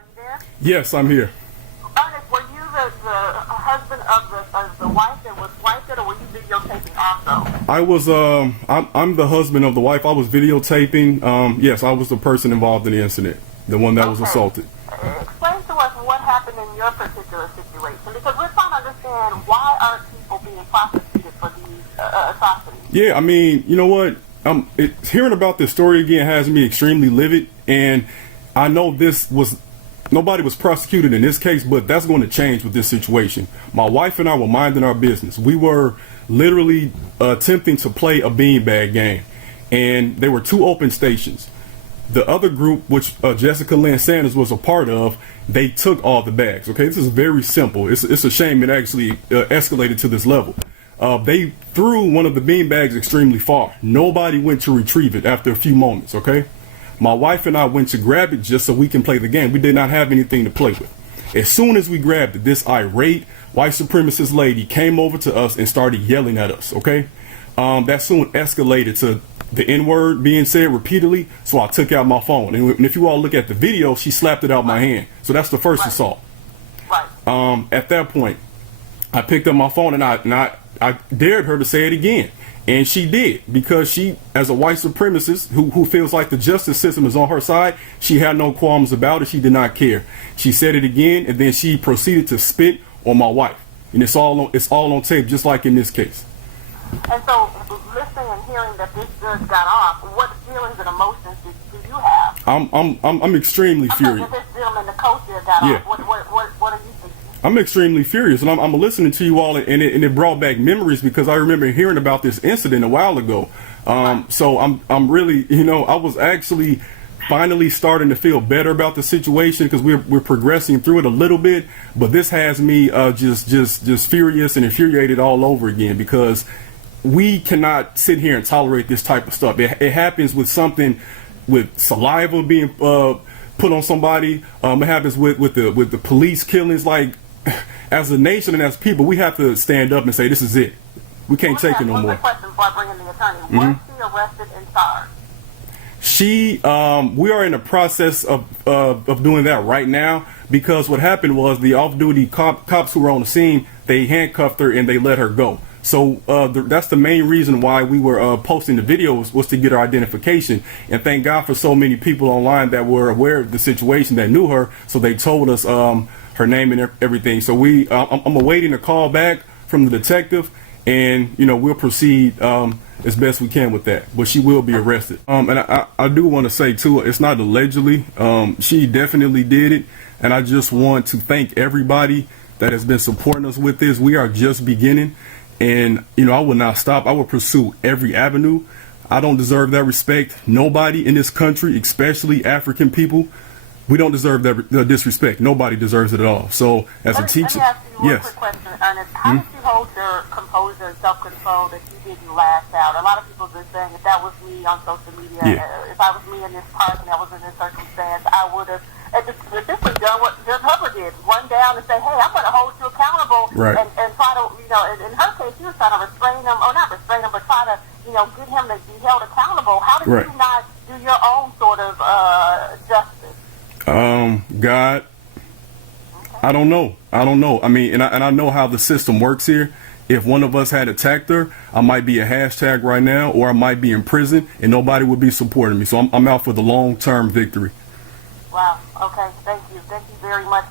Are you there? Yes, I'm here. Ernest, were you the husband of the wife that was wiped, or were you videotaping also? I was, I'm the husband of the wife. I was videotaping. Yes, I was the person involved in the incident, the one that was assaulted. Explain to us what happened in your particular situation, because we're trying to understand why aren't people being prosecuted for these atrocities. Yeah, I mean, you know what? Hearing about this story again has me extremely livid, and I know nobody was prosecuted in this case, but that's going to change with this situation. My wife and I were minding our business. We were literally attempting to play a beanbag game, and there were two open stations. The other group, which Jessica Lynn Sanders was a part of, they took all the bags. Okay, this is very simple. It's a shame it actually escalated to this level. They threw one of the beanbags extremely far. Nobody went to retrieve it after a few moments. Okay. My wife and I went to grab it just so we can play the game. We did not have anything to play with. As soon as we grabbed it, this irate white supremacist lady came over to us and started yelling at us, okay? That soon escalated to the N-word being said repeatedly, so I took out my phone. And if you all look at the video, she slapped it out my hand. So that's the first assault. Right. At that point, I picked up my phone and I dared her to say it again. And she did, because she, as a white supremacist who feels like the justice system is on her side, she had no qualms about it. She did not care. She said it again, and then she proceeded to spit on my wife. And it's all on tape, just like in this case. And so, listening and hearing that this judge got off, what feelings and emotions do you have? I'm extremely furious. This gentleman, the coach there, got off. What are you thinking? I'm extremely furious, and I'm listening to you all, and it brought back memories, because I remember hearing about this incident a while ago. So I'm really, I was actually finally starting to feel better about the situation, because we're progressing through it a little bit, but this has me just furious and infuriated all over again, because we cannot sit here and tolerate this type of stuff. It happens with something, with saliva being put on somebody. It happens with the police killings. Like, as a nation and as people, we have to stand up and say, this is it. We can't take it no more. One question before I bring in the attorney. Was she arrested and charged? We are in the process of doing that right now, because what happened was the off-duty cops who were on the scene, they handcuffed her and they let her go. So that's the main reason why we were posting the videos, was to get her identification. And thank God for so many people online that were aware of the situation, that knew her, so they told us her name and everything. So I'm awaiting a call back from the detective, and we'll proceed as best we can with that. But she will be arrested. And I do want to say too, it's not allegedly. She definitely did it, and I just want to thank everybody that has been supporting us with this. We are just beginning. And, I will not stop. I will pursue every avenue. I don't deserve that respect. Nobody in this country, especially African people, we don't deserve that disrespect. Nobody deserves it at all. So, as a teacher, let me ask you one quick question, Ernest. How did you hold your composure and self-control that you didn't lash out? A lot of people have been saying, if that was me on social media, if I was me in this park and I was in this circumstance, I would have essentially done what Judge Hubbard did, run down and say, hey, I'm going to hold you accountable, and try to, in her case, she was trying to restrain him, or not restrain him, but try to, get him to be held accountable. How did you not do your own sort of justice? God, I don't know. I mean, and I know how the system works here. If one of us had attacked her, I might be a hashtag right now, or I might be in prison, and nobody would be supporting me. So I'm out for the long-term victory. Wow. Okay. Thank you. Thank you very much.